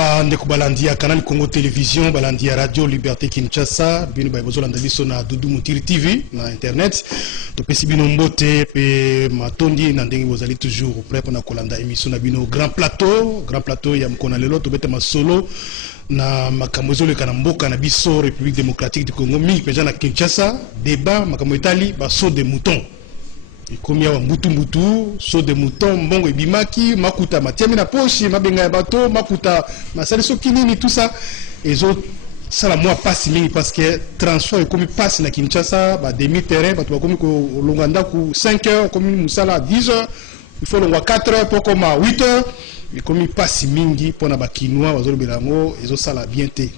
Ndeko balandia canal Congo Télévision, balandia Radio Liberté Kinshasa, bino ba bozolanda biso na Dudu Mutiri TV na internet. To pesi bino mbote pe matondi na ndenge bozali toujours prêt pour na kolanda émission na bino grand plateau ya mkona lelo to beta masolo na makambo ezolo kana mboka na biso République démocratique du Congo mi peja na Kinshasa, débat makambo etali ba saut de mouton. Comme ya mbutu saut de mouton mbongo ebimaki makuta matiami na poche mabenga ya bato makuta masali sokinini tout ça et autres ça la moi passe mingi parce que transport comme passe na Kinshasa ba demi terrain bato comme ko longanda ku 5 heures comme musala 10 heures il faut longa 4 heures pour comme 8 heures et comme passe mingi pona ba kinwa bazolo belango et autres ça la bien té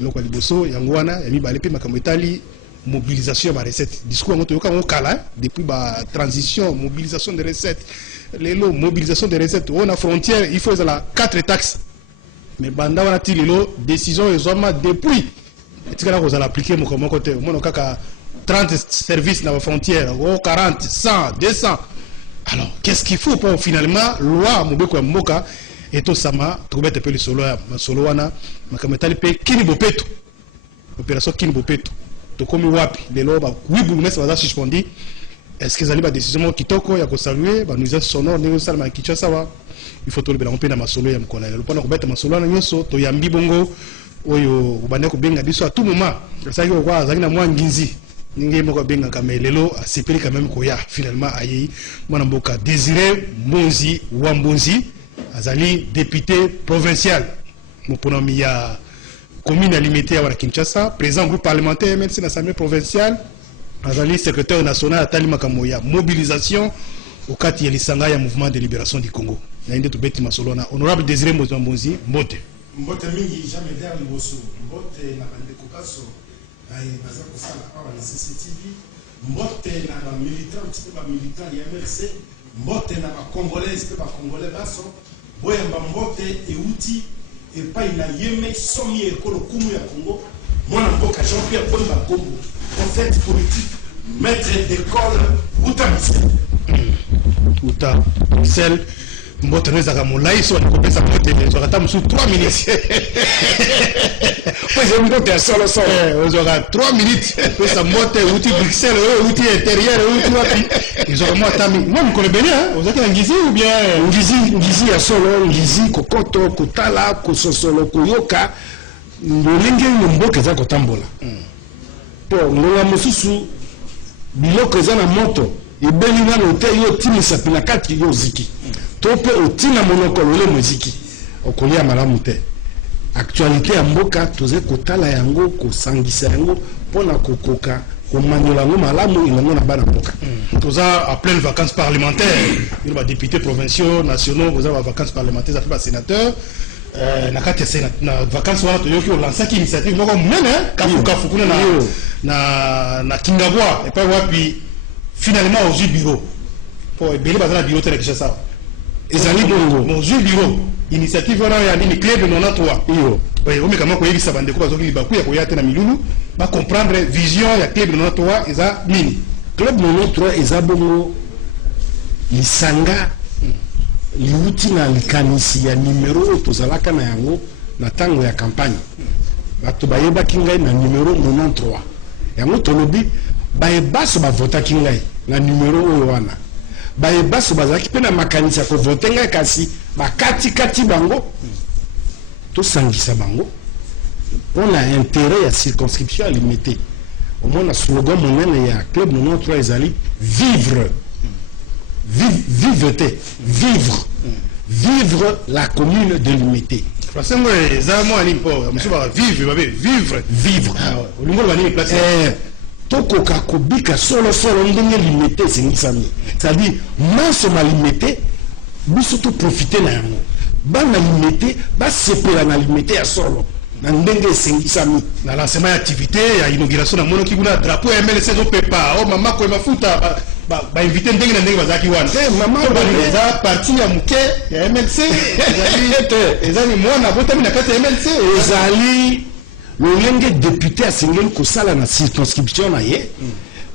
loko liboso yango wana ya mi ba lepe makambo etali mobilisation de recettes. Discours depuis la transition, mobilisation de recettes. Les lots, mobilisation de recettes. On a frontière, il faut 4 taxes. Mais banda on a tiré l'eau, décision et zoma depuis. Est-ce que là vous allez appliquer mon côté? Mon 30 services dans la frontière, 40, 100, 200. Alors, qu'est-ce qu'il faut pour finalement loi mobeko moka et tout ça ma trouver un peu le solo wana makametali pe kini bopeto. Opération kini bopeto. To komi wapi lelo ba wibu mesa baza suspendi est-ce que zali ba décision kitoko ya ko saluer ba nuisance sonore ne salma Kinshasa wa il faut to le belango pe na masolo ya mkona lelo pona ko beta masolo na nyoso to yambi bongo oyo ubane ko benga biso à tout moment ça yo kwa zali na mwa nginzi ninge moko benga kamelelo asepeli quand même ko ya finalement ayi mwana mboka Désiré Mbonzi wa Mbonzi azali député provincial moponomi ya commune limitée à Kinshasa, président groupe parlementaire MLC dans l'Assemblée provinciale, Azali secrétaire national à Talima Kamoya, mobilisation au cadre de l'Isanga mouvement de libération du Congo. Naïde to beti masolona, honorable Désiré Mbonzi, mbote. Mbote mingi jamais der liboso, mbote na bande kokaso, ay baza ko sala pa na CCTV, mbote na ba militant, petit ba militant ya MLC, mbote na ba congolais, pe ba congolais baso, boyamba mbote e outil et pas il a yémé somi école kumu ya Congo mwana mboka Jean-Pierre Pomba Kombo prophète politique maître d'école Uta Michel mbote neza kama mulaiso alikopesa mbote nzo kata msu 3 minutes pois mbote ya solo ozo ka 3 minutes pesa mbote uti Bruxelles uti intérieur uti wapi izo kama tami moi mkole benia ozo kila ngizi ou bien ngizi ya solo ngizi kokoto kotala kososolo koyoka ndolenge mboke za kotambola po ngonga mususu biloko za na moto ebeli na hotel yo timisa pina kati yo ziki tope otina monoko le muziki okolia malamu te actualité ya mboka toze kotala yango kosangisa yango pona kokoka komanyola yango malamu ilongo na bana mboka toza à pleine vacances parlementaires il va députés provinciaux nationaux vous avez vacances parlementaires ça fait pas sénateur na kati na vacances wana toyoki olansaki initiative moko munene kafuka kuna na Kingabwa et pas wapi finalement au bureau pour ebele bazana bureau tele Kinshasa ezali bongo mon bureau initiative wana ya nini club 93 iyo oui on kama ko yebisa bande ko bazoki libaku ya ko yate na milulu ba comprendre vision ya club 93 eza nini club 93 eza bongo lisanga liuti na likanisi ya numero tozalaka na yango na tango ya campagne bato bayeba kingai na numero 93 yango tolobi bayebaso bavota kingai na numero oyo wana bayebaso bazalaki pe na makanisi ya kovote ngai kasi bakati bango tosangisa bango on a intérêt ya circonscription limitée au moins na slogan monene ya club 93 ezali vivre la commune délimitée. Parce que ça moi vivre. Au niveau de la place. Toko kakobika solo ndenge limité singisami. C'est-à-dire maso ma limité, biso to profiter na yango. Ba na limité, ba sepela na limité ya solo. Na ndenge singisami. Na lancement d'activité, ya inauguration na mono kiguna drapeau MLC zo pepa. Oh mama ko mafuta ba invité ndenge na ndenge bazaki wana. Mama ba parti ya muke ya MLC. Ezali mwana botami na kati ya MLC. Ezali le député a signé ko sala na circonscription na ye.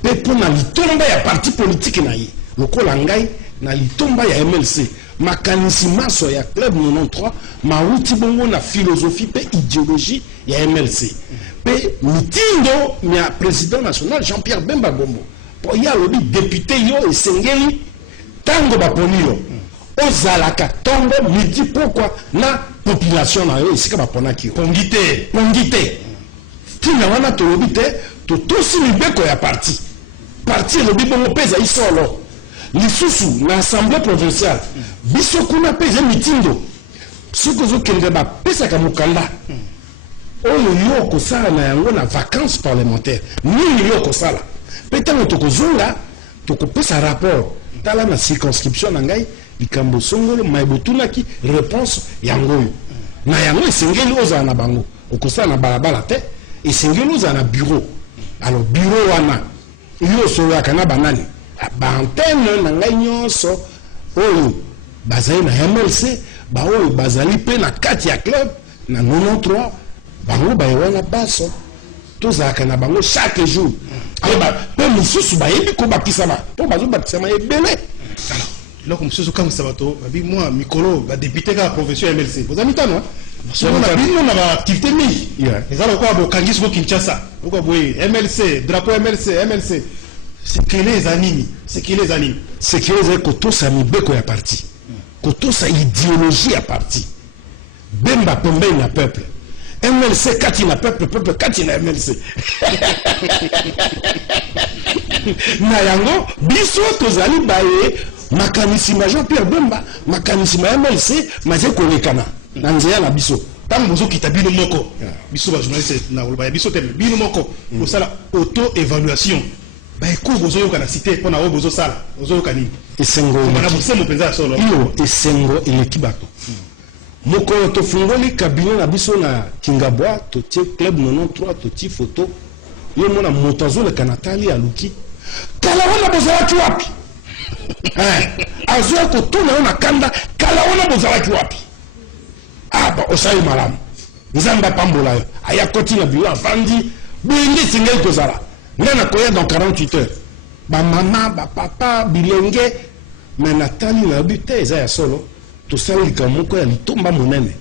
Pe pour na litomba ya parti politique na ye. Lokola ngai na litomba ya MLC. makanisi maso ya club 93 mauti bongo na philosophie pe idéologie ya MLC pe mitindo ya président national Jean-Pierre Bemba Gombo po ya lobi député yo esengeli tango baponi yo ozalaka tongo midi pourquoi na population na yo esika baponaki yo pongite tina wana tolobi te totosi mibeko ya parti lobi bongo peza isolo lisusu na assemblée provinciale biso kuna peza mitindo soki ozokende bapesaka mokanda oyo yo okosala na yango na vacances parlementaires nini yo okosala mpe ntango tokozonga tokopesa rapport tala na circonscription na ngai likambo songolo maebotunaki réponse yango oyo na yango esengeli ozala na bango okosala na balabala te esengeli ozala na bureau alors bureau wana yo osoloyaka na banani baantene na ngai nyonso oyo bazali na MLC baoyo bazali mpe na kati ya club na 93 bango bayewana baso tozalaka na bango chaque jour mpe mosusu bayebi kobakisama mpo bazobakisama ebele eloko mosusu okangisa bato babi mwa mikolo badepute kaka profession ya MLC boza mitano bino na baactivité mingi eza lokola bokangi soko Kinshasa lokola boye MLC drapeau MLC sekele eza nini sekele ezali kotosa mibeko ya parti kotosa idéologie ya parti Bemba pembeni na peuple MLC kati na peuple kati na MLC na yango biso tozali baye makanisi ma Jean-Pierre Bemba makanisi ma MLC maze kolekana na nzela na biso ntango bozokita bino moko biso bajournaliste na koloba ya biso te bino moko kosala auto évaluation baeko bozoyoka na cité mpona oyo bozosala ozoyoka nini esengo bosemo mpenza ya solo iyo esengo eleki bato mokolo tofungoli kabine na biso na Kingabwa totie club 93 totie photo yo mona moto azoleka na tali aluki kala wana bozalaki wapi azoya kotuna yo na kanda kala wana bozalaki wapi osali malamu nzambe apambola yo aya koti na biro avandi bwenge esengeli kozala ngai nakoya dans 48 heures bamama bapapa bilenge me natali na yobi te eza ya solo tosala likambo moko ya litomba monene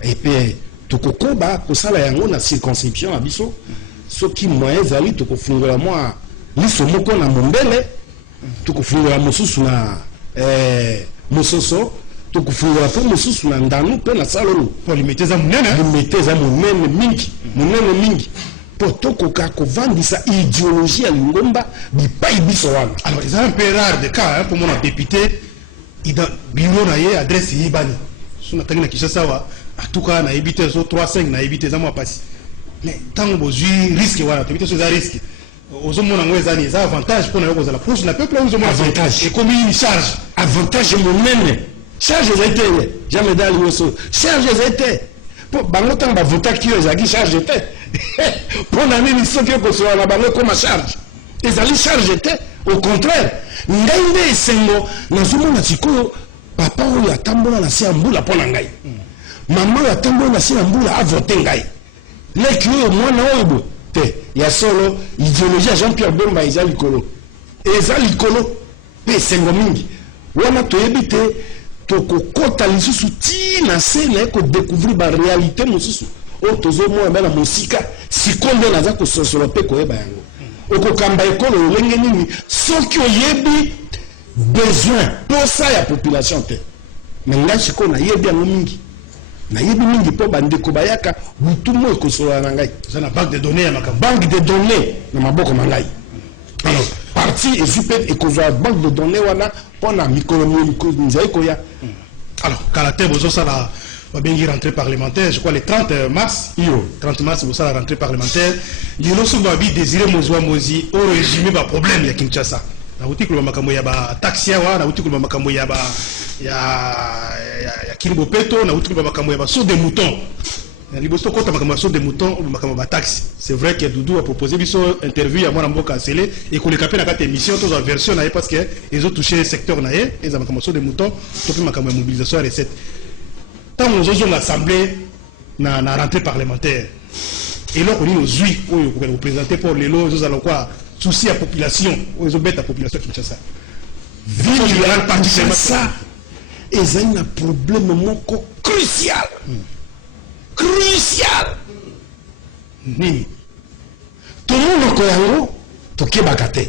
epe tokokoba kosala yango na circonscription na biso soki moyen ezali tokofungola mwa liso moko na mondele tokofungola mosusu na mososo tokofungola mpe mosusu na ndanu mpe na salolo limite eza monene mingi po tokoka kovandisa idéologie ya lingomba bipai biso wana alors eza un peu rare de cas pour mon député biro na ye adresse yebani so natangi na Kinshasa wa atuka na yebite so 35 na yebite za mwa pasi mais tango bozui risque wana tebite so za risque ozomona ngo ezani eza avantage pour na yoko za la proche na peuple ozomona avantage et comme une charge avantage monene charge ezete jamais dali woso charge ezete po bango tanga bavotaki yo ezaki charge te pour na nini soki okosola na bango comme charge ezali charge te au contraire ngai nde esengo nazomona sikoyo papa oyo atambola na se ya mbula mpo na ngai mama oyo atambola na se ya mbula avote ngai leki oyo mwana oyo bo te ya solo idéologie ya Jean-Pierre Bemba eza likolo mpe esengo mingi wana toyebi te tokokota lisusu ti na se na ye kodécouvrir baréalité mosusu oyo tozomona mpe na mosika sikoyo nde naza kososola mpe koyeba yango okokamba ekolo olenge nini soki oyebi besoin posa ya population te me ngai sikoyo nayebi yango mingi mpo bandeko bayaka butu mo ekosolola na ngai eza na banque de données ya makambo banque de données na maboko na ngai alors parti ezwi mpe ekozwa banque de données wana mpo na mikolo nzai koya alors kala te bozosala babengi rentrée parlementaire je crois le 30 mars 30 mars bosala rentrée parlementaire lelo so babi désiré mozwa mozi o régime ba problème ya Kinshasa na uti kuloba makambo ya ba taxi wa na uti kuloba makambo ya ba ya Kilibo Peto na uti kuloba makambo ya ba saut de mouton na liboso kota makambo ya saut de mouton makambo ba taxi c'est vrai que Doudou a proposé biso interview ya mwana mboka Sele et ko le capé na kata émission to version na parce que ils ont touché secteur na ye et za makambo saut de mouton to pe makambo ya mobilisation ya recette tant nous avons l'assemblée na rentrée parlementaire et là on nous zui pour représenter pour les lots nous allons quoi souci à population ils ont bête à population Kinshasa ville ya Kinshasa ils ont un problème moko crucial. Crucial. Nini. Tout le monde ko yango to kebaka te.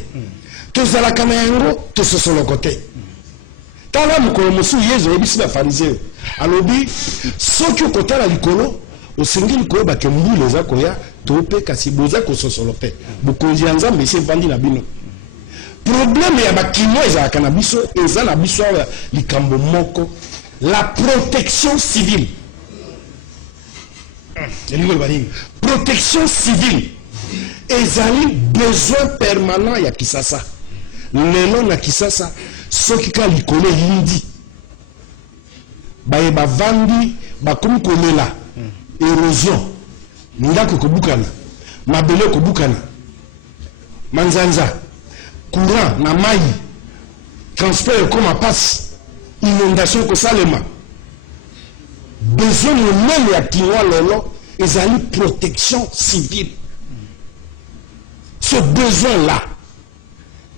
To zalaka na yango to sosoloko te. Tala mukolo musu yezo ebisi ba fariseo. Alobi soki okotala likolo osengi likolo ba ke mbule za koya to pe kasi boza ko sosolo te. Bokonzi ya Nzambe ese vandi na bino. Problème ya bakimo ezalaka na biso eza na biso likambo moko la protection civile. Protection civile ezali besoin permanent ya Kisasa. Lelo na Kisasa soki ka likolo yindi baye bavandi bakomi kolela érosion ndako kobukana mabele kobukana manzanza courant na mai transport comme passe inondation ko salema besoin monene ya kiwa lelo ezali protection civile. Ce besoin là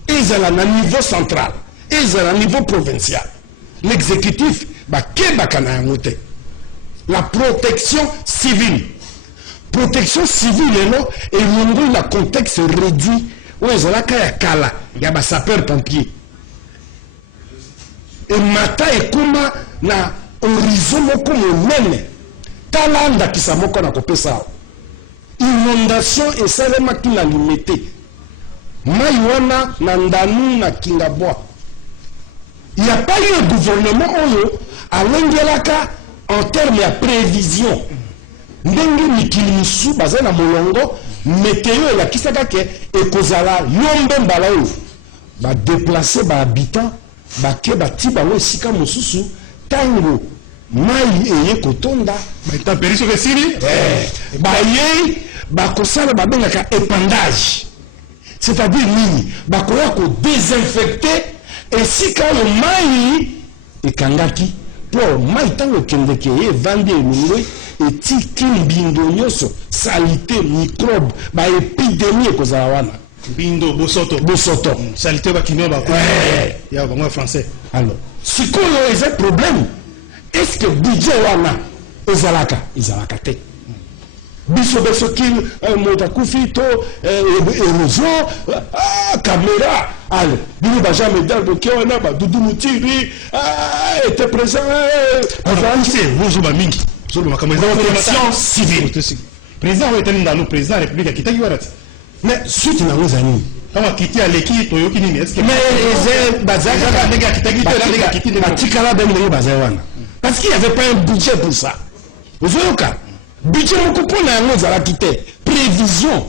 ezala na niveau central ezala na niveau provincial l'exécutif bakebaka na yango te. La protection civile lelo elongo na contexte réduit oyo ezalaka ya kala ya basapeur pompier emata ekoma na horizon moko monene tala ndakisa moko na kopesa awa inondation esalemaki na limité mai wana na ndanu na kingabwa. Il n'y a pas eu un gouvernement oyo alengelaka en termes de prévision ndenge mikili misu baza na molongo météo elakisaka ke ekozala yombe mbala oyo badeplace bahabitant bake bati bango esika mosusu ntango mai eye kotonda baintempérie soki esili bayei bakosala babengaka épandage, c'est-à-dire nini bakoya kodésinfecte esika oyo mai ekangaki mpo mai ntango ekendeke ye evandi elongwe etiki mbindo nyonso salite microbe baépidémie ekozala wana mbindo bosoto salite bakimio bako ya bango ya français. Alors sikoyo eza problème est-ce que budget wana ezalaka te biso besoki moto akufi to érosion caméra ale bino bajame dal boke wana badudu mutiri était présent bozoba mingi protection civile président oyo etali ndalo président ya république akitaki wana te mais suite nango eza nini kama akiti aleki toyoki nini batikala be ndenge baza wana parce qu'il y avait pas un budget pour ça ozoyoka budget moko mpona yango ezalaki te prévision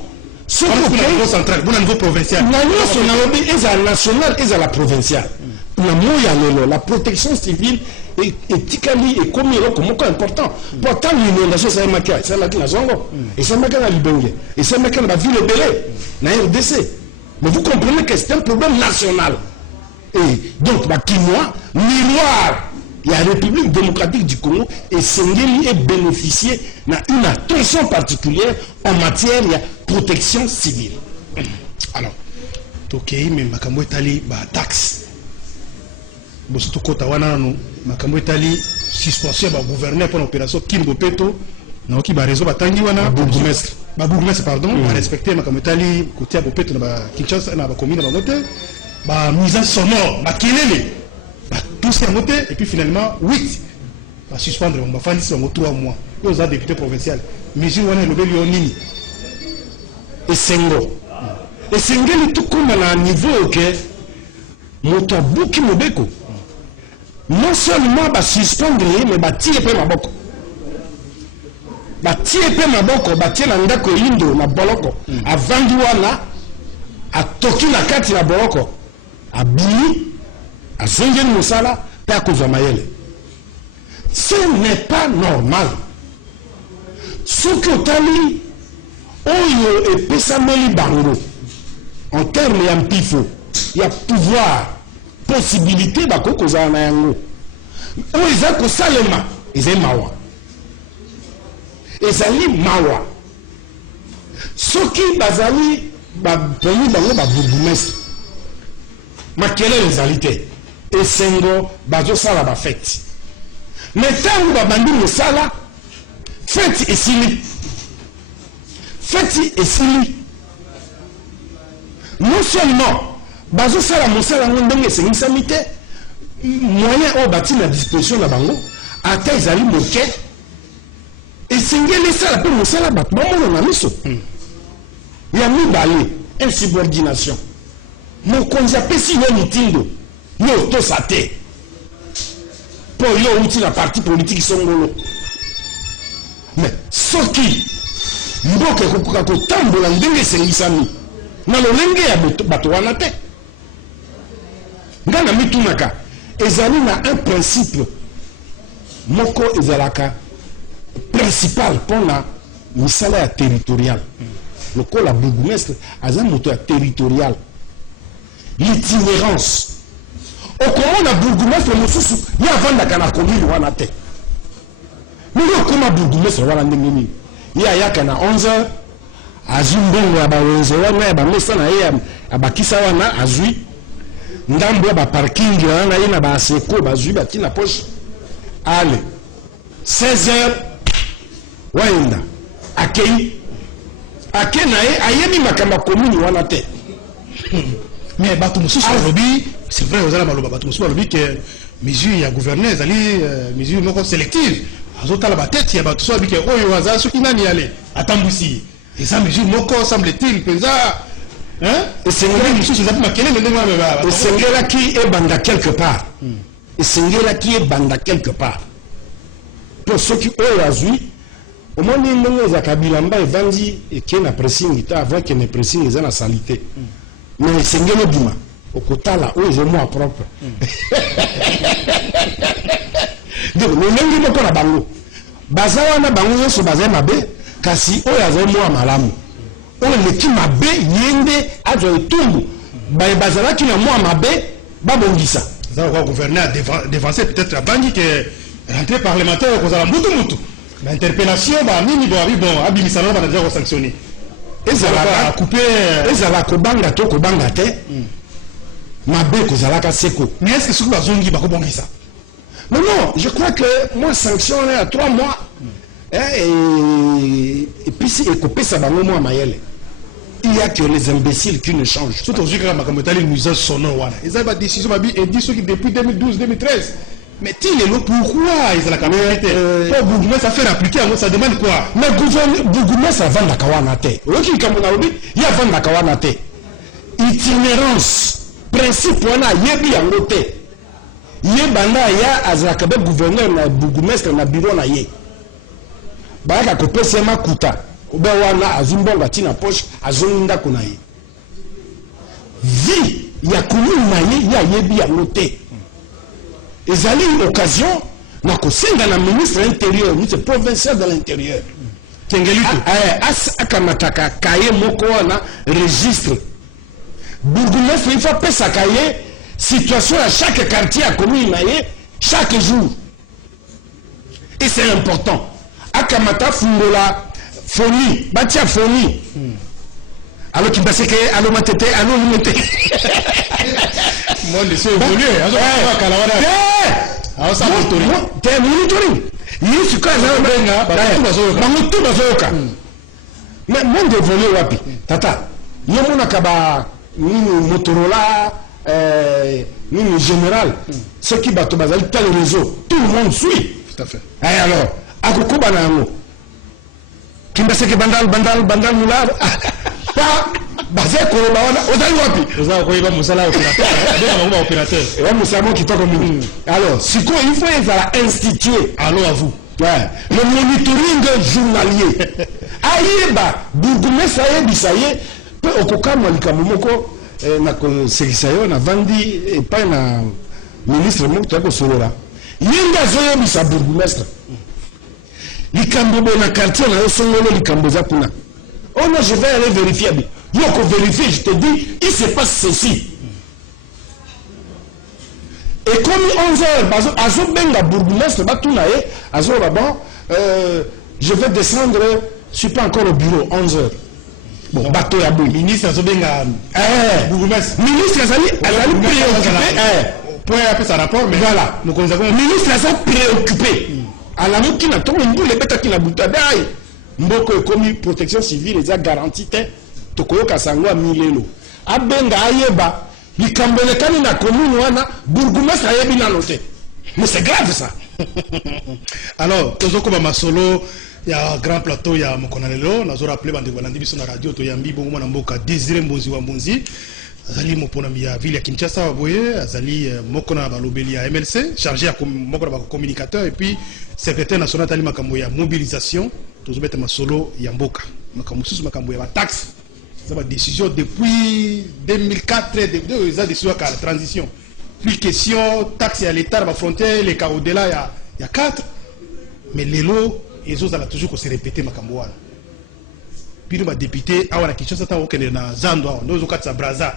soki na niveau provincial na nyonso nalobi ezala national ezala provincial na moya lelo la protection civile etikali ekomi eloko moko important pourtant l'inondation esalemaki na zongo esalemaki na libenge esalemaki na baville ebele na RDC mais vous comprenez que c'est un problème national et donc bakinois miroir la République démocratique du Congo est singeli et bénéficier d'une attention particulière en matière de protection civile. Alors, tokei mais makambo etali ba taxe. Boso tokota wana no makambo etali suspension ba gouverneur pour l'opération Kimbo Peto na ki ba réseau batangi wana bourgmestre pardon ba respecter makambo etali côté ya Bopeto na ba Kinshasa na ba commune ba moté ba mise en sonore ba kelele tout ça noté et puis finalement 8 va suspendre on va faire 3 mois aux députés provinciaux mesure on est le bel nini et sengo tout comme à un niveau que moto buki mobeko non seulement va suspendre mais va tirer pe maboko va tirer na ndako indo na boloko avandi wana atoki na kati na boloko abili azongeli mosala pe akozwa mayele. Ce n'est pas normal. Soki otali oyo epesameli bango en terme ya mpifo ya pouvoir possibilité bakoki kozala na yango oyo eza kosalema ezali mawa soki bazali baponi bango babourgmestre makelele ezali te esengo bazosala bafete mais ntango babandi mosala fete esili non seulement bazosala mosala yango ndenge esengisami te moyen oyo bati na disposition na bango ata ezali moke esengeli esala mpe mosala bato bamona na miso ya mibale insubordination mokonzi apesi yo mitindo yo otosa te mpo yo outi na parti politique songolo mais soki mboka ekokoka kotambola ndenge esengisami na lolenge ya bato wana te nga na mitunaka ezali na un principe moko ezalaka principal mpona misala ya territorial lokola bourgmestre aza moto ya territorial l'itinérance okomona bourgmestre mosusu ye avandaka na commune wana te mili okoma bourgmestre wana ndenge nini ye ayaka na 11h azwi mbongo ya bawenze wana ya bamesa na ye ya bakisa wana azwi ndambo ya baparking wana ye na baaseko bazwi bati na poche ale 16h waenda akei ake na ye ayebi makambo ya commune wana te mais bato mosusu balobi c'est vrai ozala maloba bato mosusu balobi ke mesure ya gouverneur ezali mesure moko sélective azotala batete ya bato so abi ke oyo aza soki nani ale atambwisi eza mesure moko semble-t-il mpenza esengeli mosusu eza mpe makelele ndenge wana esengelaki ebanda quelque part esengelaki ebanda quelque part mpo soki oyo azwi omoni ndenge ezaka bilamba evandi eke na pressing te avant ke na pressing eza na salite mais esengeli obima okotala oyo ezomwa propre donc lolenge moko na bango baza wana bango nyonso baza mabe kasi oyo azomwa malamu oyo eleki mabe yende azwa etumbu bazalaki na mwa mabe babongisa eza kwa gouverneur dévancé peut-être abangi ke rentrée parlementaire kozala mutu l'interpellation banini bon abimisa nango banadeja kosanctionne ezala kobanga to kobanga te mabe kozalaka seko mais est-ce que soki bazongi bakobongisa non je crois que moi sanction à 3 mois et puis si ekopesa bango mwa mayele il y a que les imbéciles qui ne changent surtout ozwi kaka makambo etali nuisance sonore wana eza badécision babi edi soki depuis 2012 2013 mais tilelo pourquoi ezalaka mpe te po bourgmestre affaire appliquer yango ça demande quoi mais bourgmestre avandaka wana te oyoki likambo na lobi ye avandaka wana te itinérance principe wana ayebi yango te ye banda ya azalaka be gouverneur na bourgmestre na bureau na ye bayaka kopesa ye makuta obe wana azwi mbongo ati na poche azongi ndako na ye vie ya commune na ye ye ayebi yango te ezali occasion na kosenga na ministre intérieur ministre provincial de l'intérieur tengeli akamataka kaye moko wana registre bourgmestre il faut apesaka ye situation à chaque quartier à commune chaque jour et c'est important akamata fungola foni batia foni alors tu parce que allo matete allo limité moi laissez évoluer ça monitoring yisi kwa bango bazoyoka mais monde évolué wapi tata yomona kaba nini Motorola nini général ce qui bato bazali tel réseau tout le monde suit tout à fait alors akokuba na yango kimbaseke bandal mula pa baze koloba wana ozali wapi ozali koyeba mosala opérateur abeka opérateur ewa mosala mo kitoko mingi alors siko il faut ezala institué allô à vous le monitoring journalier ayeba bourgmestre ayebisa ye mpe okokamwa likambo moko na kosekisa yo na vandi epai na ministre moko toya kosolola ye nde azoyebisa bourgmestre likambo boye na quartier na yo songolo likambo eza kuna oh non je vais aller vérifier yo vérifier je te dis il se passe ceci et comme 11h azobenga bourgmestre batuna ye azoba bon je vais descendre je suis pas encore au bureau 11h bon bato ya boy ministre azobenga bourgmestre ministre azali préoccupé point après ça rapport mais voilà nous avons ministre aza préoccupé alamuki na ntongo mbula ebetaki na buta dai mboko ekomi protection civile eza garantie te tokoyoka sango ya milelo abenga ayeba likambo elekani na commune wana bourgmestre ayebi nano te mais c'est grave ça. Alors tozokoma masolo ya grand plateau ya mokona lelo nazo rappeler bande balandi biso na radio to yambi bongo na mboka Désiré Mbonzi wa Mbonzi azali moponami ya ville ya Kinshasa boye azali mokona balobeli ya MLC chargé ya mokona ba communicateur et puis secrétaire national tali makambo ya mobilisation tozobeta masolo ya mboka makambo susu makambo ya ba taxe ça va décision depuis 2004 de ça décision à la transition plus question taxe à l'état la frontière les cas au-delà il y a 4 mais les lots ils osent toujours se répéter makambo wana puis ba député awa na Kinshasa ta okende na zando awa ndozo katsa braza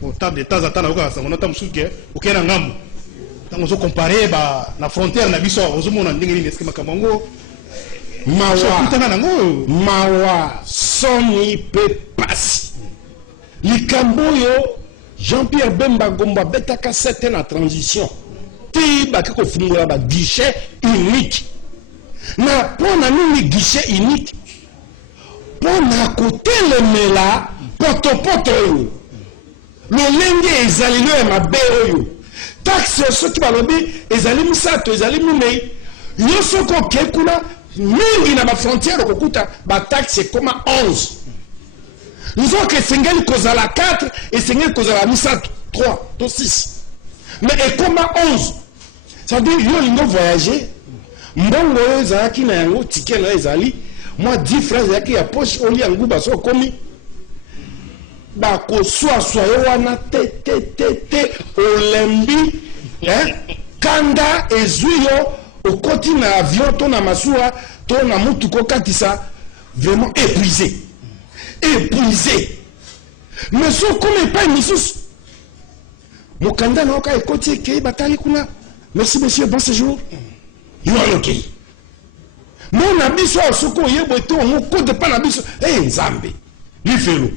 au temps de temps à temps na ça on entend musuke okena ngambo tant on comparer ba na frontière na biso ozomona ndenge nini eske makambo ngo mawa soni pe pasi likambo yo Jean-Pierre Bemba Gomba betaka certaine na transition ti bakiko fungola ba guichet unique na pona nini guichet unique pona kotelemela potopoto yo lolenge ezali lo ya mabe oyo taxe soki balobi ezali misato ezali minei nyonso koke kuna mingi na bafrontière okokuta bataxe ekoma 11 nzoka esengeli kozala 4 esengeli kozala misato 3 to 6 mais ekoma 11 c'est-à-dire yo lingo voyager mbongo oyo ezalaki na yango tike na ezali moi 10 francs ezalaki ya poche oli yango baso okomi bakoswaswa yo wana te olembi kanda ezwi yo okoti na avion to na masuwa to na mutuko katisa vraiment épuisé mais so comme pas misusu mokanda na oka ekoti ekei batali kuna merci monsieur bon séjour yo alokei mona biso osoko oyebo ete omokode pa na biso nzambe lifelo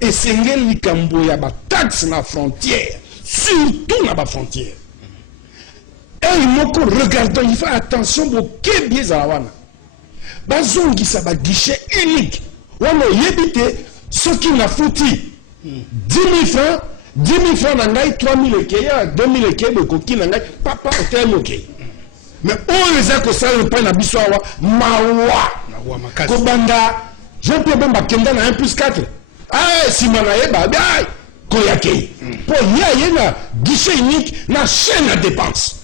esengeli likambo ya bataxe na frontière surtout na bafrontière et moko regardons il faut attention bokebi ezala wana bazongisa baguichet unique wana oyebi te soki nafuti 10 000 francs na ngai 3 000 ekei ya 2 000 ekei bokoki na ngai papa oteyemi okei mais oyo eza kosala epai na biso awa mawa kobanda Jean-Pierre Bemba kenda na 1+4 nsima na yeba koyakei mpo ye na guichet unique na chaîne ya dépense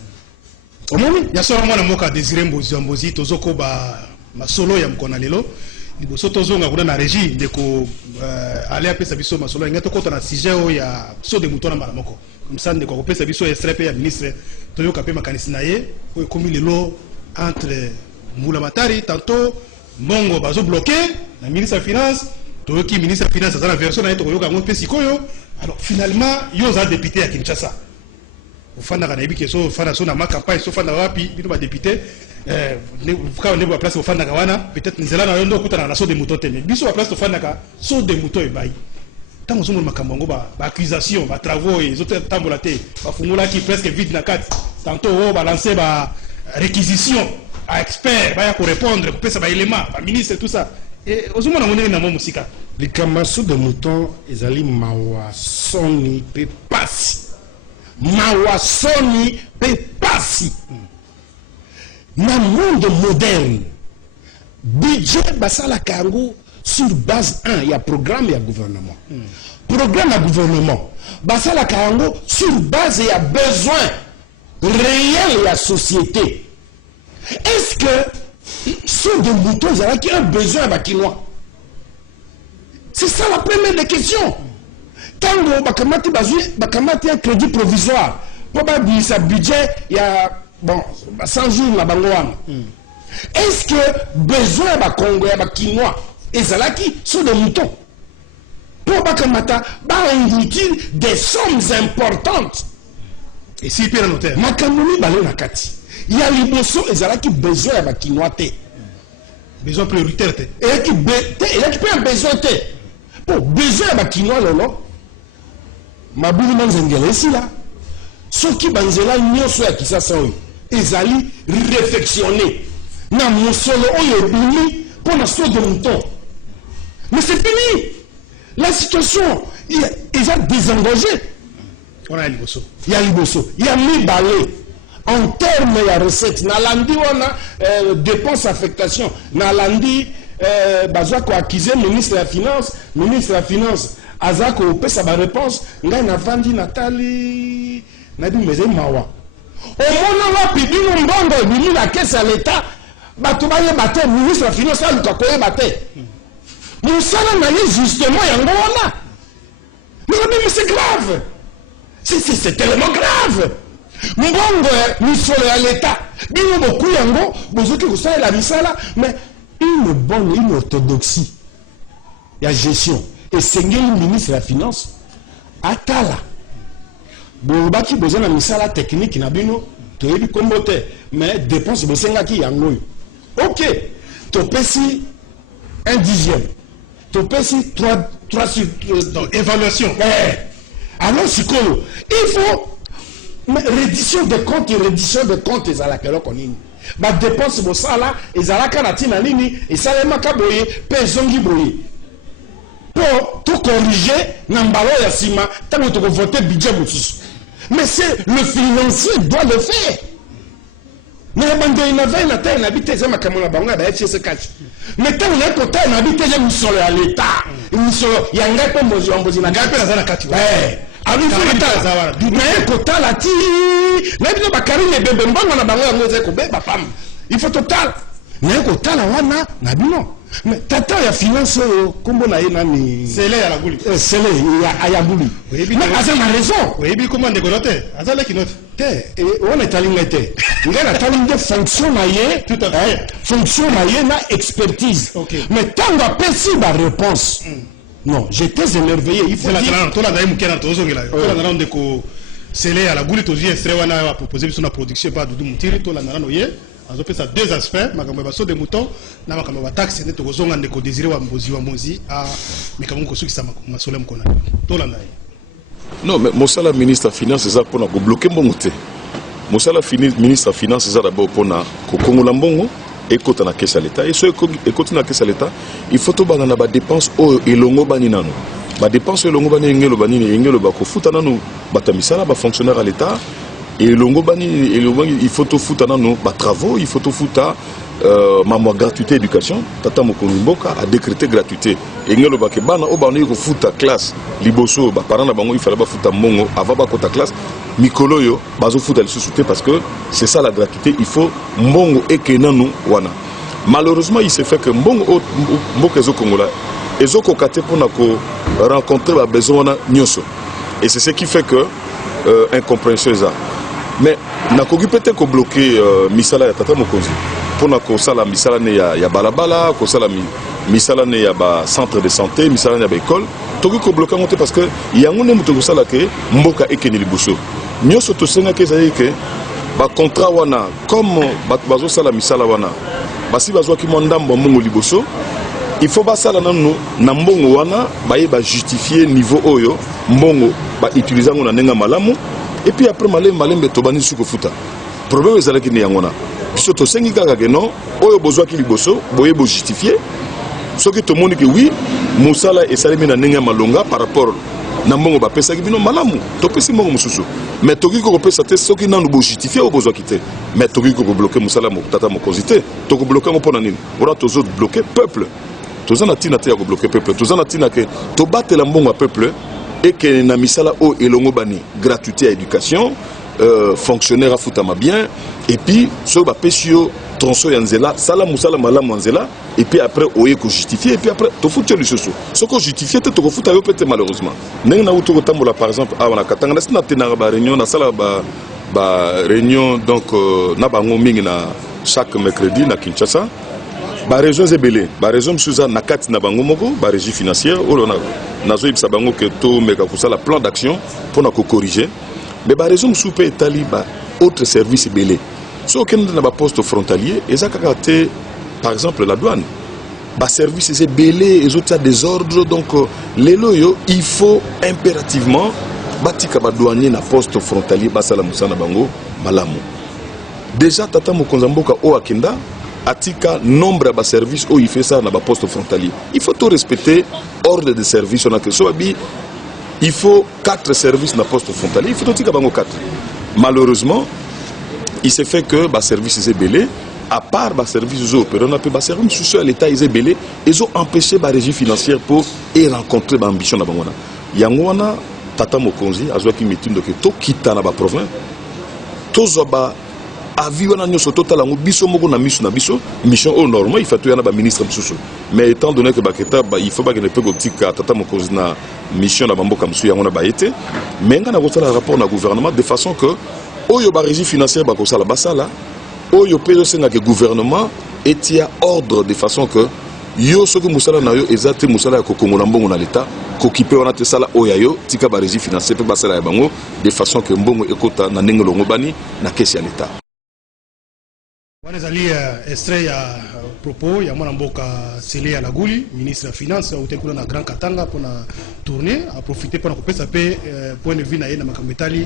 omoni ya solo mwana moka Désiré Mbonzi wa Mbonzi tozokoba masolo ya mkona lelo liboso tozonga kuna na régie ndeko ale apesa biso masolo ngata kota na sujet o ya so de mutona mala moko comme ça ndeko kopesa biso extrait pe ya ministre toyoka pe makanisi na ye o komi lelo entre Mbula Matari tantôt mbongo bazo bloqué na ministre ya finance toyoki ministre ya finance azana version na ye toyoka ngo pe sikoyo alors finalement yo za député ya Kinshasa ufanda kana ibike so fana so na ma campagne so fanda wapi bino ba député quand on est à place au fanda kawana peut-être nzela na yondo kutana na so de mouton teme biso à place au fanda ka so de mouton ebai tant on somona makambo ba accusation ba travaux et autres tambola te ba fungula ki presque vide na kati tantôt on ba lancer ba réquisition à expert ba ya ko répondre ko pesa ba élément ba ministre tout ça et ozomona ngone na mo musika likamaso de mouton ezali mawa soni pe pasi mawasoni pe pasi na monde moderne budget basala kango sur base 1 ya programme ya gouvernement programme ya gouvernement basala kango sur base ya besoin réel ya société est-ce que sur de moutons il y a un besoin bakinois c'est ça la première des questions. Tango bakamati un crédit provisoire pour sa budget il y a bon 100 jours na bangoana est-ce que besoin ba Congo ya ba Kinois ezalaki sur des moutons pour bakamata ba inutile des sommes importantes et si pire notaire makamoni balo na kati il y a liboso ezalaki besoin ya ba Kinois te besoin prioritaire te et qui peut un besoin te pour besoin ya ba Kinois lolo mabuli manzengele ici là ceux qui banzela nyonso ya kisasa oyo ezali réflexionné na mosolo oyo bimi pour la sauce de mouton. Mais c'est fini. La situation ils ont désengagé. On a Liboso. Il y a Liboso. Il y a Mibalé. En termes de recettes, Nalandi on a dépenses affectation. Nalandi Bazako accusé ministre de la finance, Azako paie sa réponse. Nga na vandi Nathalie Nadi Meze Mawa. Au moment où Pidino Mbongo bimi la caisse à l'État, Batubaye Bate, ministre de la finance, a Lukakoye Bate. Moussala n'a justement Yangoana. Mais c'est grave. C'est tellement grave. Mbongo ministre de l'État, bino beaucoup yango, bozoki kosala la misala, mais une orthodoxie. Il y a gestion. Et c'est le ministre de la finance, Atala. Bolobaki besoin de misala technique na bino, to yebi kombote, mais dépense bosenga ki yango. OK. To pesi 1/10. To pesi 3 sur 3. Donc évaluation. Alors sikolo, il faut reddition de comptes et à laquelle on est. Bah dépense bon ça là, et à la canatina nini, et ça les macaboye, pesongi boye. Pour tout corriger, n'ambalo yasima, tant que tu voter budget motus. Mais c'est le financier doit le faire. Mais il n'avait une terre n'habite ça ma camona banga d'ailleurs c'est ce catch. Mais tant que tu as n'habite j'ai sur l'État, il y a un gars comme Mozi Ambozi na gars pe na kati. Alors il faut l'état mais kota la ti na bino bakari ne bembe mbongo na bango yango ezeko be ba femme il faut total mais kota la wana na bino mais tata ya finance kombo na ye nani Sele ya la guli Sele ya Ayabuli mais asa na raison oui bi comment ndekolote asa la kinote te on est alimité ngana talinge fonction na ye tout à fait fonction na ye na expertise mais tant va percer la réponse. Non, j'étais émerveillé. Il faut dire... C'est à la goule to vie extrait a proposé sur la production par Doudou Moutiri to la nana oye azo pesa deux aspects makambo baso de mouton na makambo ba taxe ne to kozonga ndeko désiré wa mozi a makambo ko soki sama masole mkona to la naye. Non mais mosala ministre de finance ça pour na ko bloquer mbongo te. Mosala ministre de finance ça d'abord pour na ko kongola mbongo écoute na caisse à l'État et ce écoute na caisse à l'État il faut to bana ba dépense o elongo bani nanu ba dépense elongo bani ngelo bani ngelo ba ko futa nanu batamisala ba fonctionnaire à l'État et elongo bani il faut to futa nanu ba travaux il faut to futa maman gratuité éducation tata mokolo mboka a décrété gratuité et ngelo ba ke bana o bana ko futa classe liboso ba parents na bango il fallait ba futa mongo avant ba kota classe mikolo yo bazo futa le sous-souté parce que c'est ça la gratuité il faut mbongo ekenanu wana malheureusement il s'est fait que mbongo mboka ezo kongola ezo kokate pona ko rencontrer ba besoin nyonso et c'est ce qui fait que incompréhension ça mais na ko peut-être ko bloquer misala ya tata mokonzi pona ko sala misala ne ya balabala ko sala misala ne ya ba centre de santé misala ne ya ba école toki ko bloquer ngote parce que yango ne muto ko sala ke mboka ekeni liboso nyoso to senga ke zaye ke ba contrat wana comme bazo sala misala wana basi bazo ki mondambo mbongo liboso il faut ba sala nanu na mbongo wana ba ye ba justifier niveau oyo mbongo ba utiliser ngo na nenga malamu et puis après malembe to bani suko futa problème ezalaki ni yango na biso to sengi kaka ke non oyo bozwa ki liboso boye bo justifier ce que tout le monde dit oui musala et salemi na nenga malonga par rapport na mbongo ba pesa ki bino malamu to pesi mbongo mususu mais toki ko pesa te soki nanu bo justifier o bozwa kite mais toki ko bloquer musala mo tata mo kozité to ko bloquer mo pona nini ora to zo bloquer peuple to za na tina te ko bloquer peuple to za na tina ke to batela mbongo a peuple et que na misala o elongo bani gratuité à éducation fonctionnaire à futama bien et puis so ba pesio tronçon yanzela sala musala malamu yanzela et puis après oye ko justifier et puis après to futur le soso ce ko justifier te to futa yo peut-être malheureusement neng na uto tambola par exemple a wana katanga na tena ba réunion na sala ba réunion donc na bango mingi na chaque mercredi na Kinshasa ba région zebele ba région suza na kati na bango moko ba régie financière o na zo ibsa bango que to meka ko sala plan d'action pour na ko corriger mais ba région soupe etali ba autre service belé so ken na ba poste frontalier et ça kakaté par exemple la douane ba service c'est belé et autres des ordres donc les loyo il faut impérativement batika ba douanier na poste frontalier basala musana bango malamu. Déjà tata mokonza mboka o akenda atika nombre de services où il fait ça dans le poste frontalier. Il faut tout respecter ordre de service. On a que il faut 4 services dans le poste frontalier. Il faut tout dire 4. Malheureusement, il s'est fait que le service est belé. À part le service opéré, on a pu le service social l'État est belé. Ils ont empêché la régie financière pour rencontrer l'ambition de Bangona. Yangwana tata mokonzi azwa ki mitin donc to kita na ba province. To zoba avis wana nyoso total ngo biso moko na biso mission au normal il faut to yana ba ministre msusu. Mais étant donné que baketa il faut pas que ne peut optique tata mokonzi na mission na bamboka msusu yangona ba été. Mais ngana ko tala rapport na gouvernement de façon que oyo ba régie financière ba ko sala basala oyo peso senga que gouvernement etia ordre de façon que yo soki musala na yo ezate musala ya kokongola mbongo na l'état kokipe wana te sala oyayo tika ba régie financière pe basala ya bango de façon que mbongo ekota na ndenge longo bani na caisse ya l'état. On a allé extrait à propos, il y a mon mboka Sélé à la Gouli, ministre des Finances, au Tekuna na Grand Katanga pour la tournée, à profiter pour couper sa paix, point de vue na yena makambetali,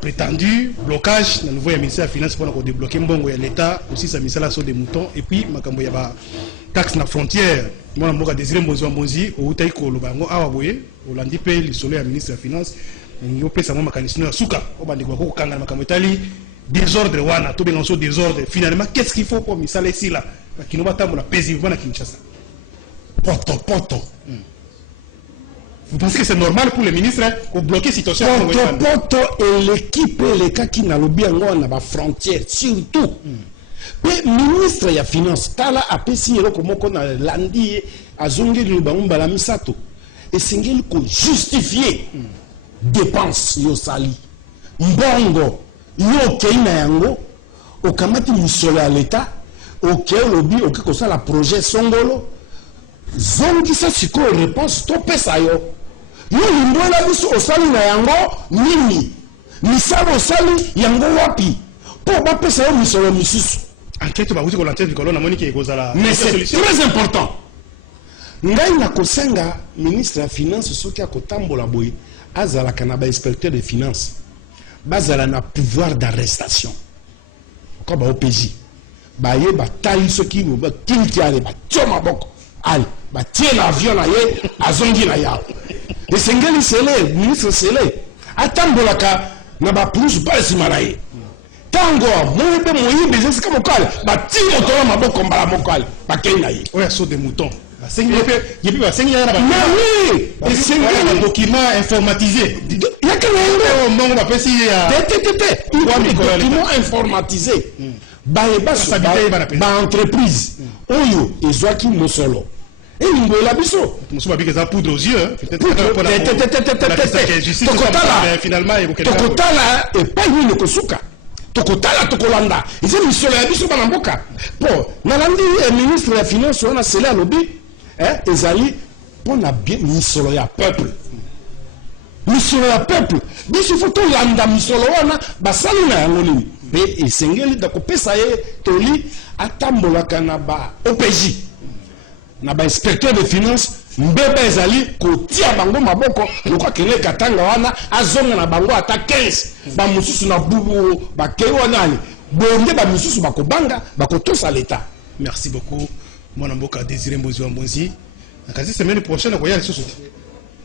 prétendu blocage dans le nouveau ministère des Finances pour débloquer mbongo ya l'État, aussi sa misala sur des moutons, et puis makambo ya ba taxe na frontière, mon mboka désiré mbonzi, au Taïko Lobango, Awaboye, au Landipe, le soleil à ministre des Finances, il y a peu sa mécanisme à Souka, au Bandiko Kanga makambetali. Désordre wana to benganso désordre finalement qu'est-ce qu'il faut pour misala ici là qui nous battre la paisiblement à Kinshasa poto vous pensez que c'est normal pour le ministre pour bloquer situation poto et l'équipe les cas qui n'a lobby en na ba frontière surtout le ministre ya finance tala apesi ero comme qu'on a landi azongi le bangomba la misato et singeli ko justifier dépenses yo sali mbongo yo keina yango okamati misolo ya l'État oke lobby oke kosala projet songolo zongi sa siko réponse to pesa yo limbola biso osali na yango nini misalo osali yango wapi po ba pesa yo misolo misusu enquête ba wuti ko l'enquête ko na moniki e kozala mais c'est très important ngai na kosenga ministre ya finance soki akotambola boye azala kana ba inspecteur de finance bazala na pouvoir d'arrestation comme au PJ baye batali soki ba kintiale ba toma boko ali ba tie l'avion na ye azongi na yao et sengeli sele ministre sele atambolaka na ba plus ba simaraye tango moyebe moyibe zesika mokala ba tie otola maboko mbala mokala ba kena ye oya so de mouton il y a un document informatisé. Il y a un document informatisé. Entreprise. Oyo, Ezwaki Mosolo. Et il y a la biso. Nous poudre aux yeux. Finalement, Tokotala et pas une Kosuka. Tokotala Tokolanda. Ils ont mis sur la biso Banamboka. Bon, Nalandi, ministre de la Finance, on a scellé à lobby. Ezali pour la bien misolo ya peuple misolo ya peuple biso faut to landa misolo wana basali na yango nini mais esengeli da kopesa ye toli atambolaka na ba OPJ na ba inspecteur de finance mbeba ezali kotia bango maboko lokwa kele katanga wana azonga na bango ata 15 ba mususu na bubu ba kewa nani bonde ba mususu bakobanga bakotosa l'État. Merci beaucoup. Mon amboka Désiré Mbonzi. La semaine prochaine, on va y aller sur ce.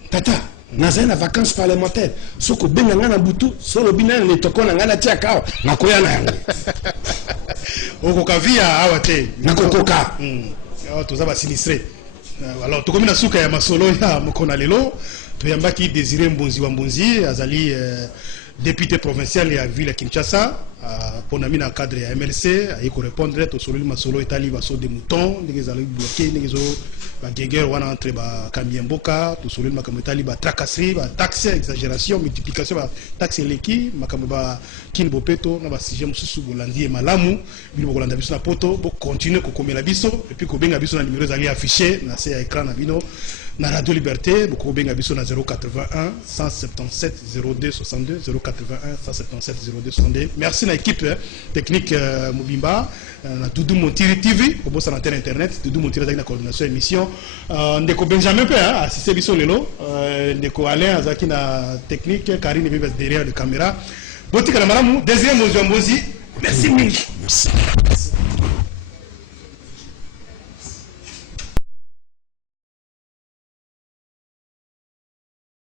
Tata, naza na vacances parlementaires. Soko benga ngana butu, solo bina le toko na ngana tia kao, na koya na yango. Okoka via awate. Na kokoka. Toza ba sinistré. Alors, to komina suka ya masolo ya mokona lelo, to yambaki Désiré Mbonzi azali député provincial ya ville Kinshasa. Pour nous, dans le cadre de MLC, il faut répondre au solo masolo etali baso de mouton, les allez bloquer, les guerres entre Kamiemboka, tout solo makamotali ba tracasserie, ba taxe, exagération, multiplication, ba taxe leki, makamba kinbopeto, na ba sixième susu bolandi et malamu, bino bolanda biso na poto, bo continuer ko komela biso et puis ko benga biso na numéro zali affiché na ces écran na bino. Na Radio Liberté, beaucoup benga biso na 081 177 02 62 081 177 02 62. Merci. na équipe technique Mobimba na Doudou Montiri TV au bout sur l'antenne internet Doudou Montiri avec la coordination émission ndeko Benjamin pe assisté biso lelo ndeko Alain azaki na technique Karine Bibes derrière la caméra botika na malamu deuxième Mozambozi merci mingi. Merci.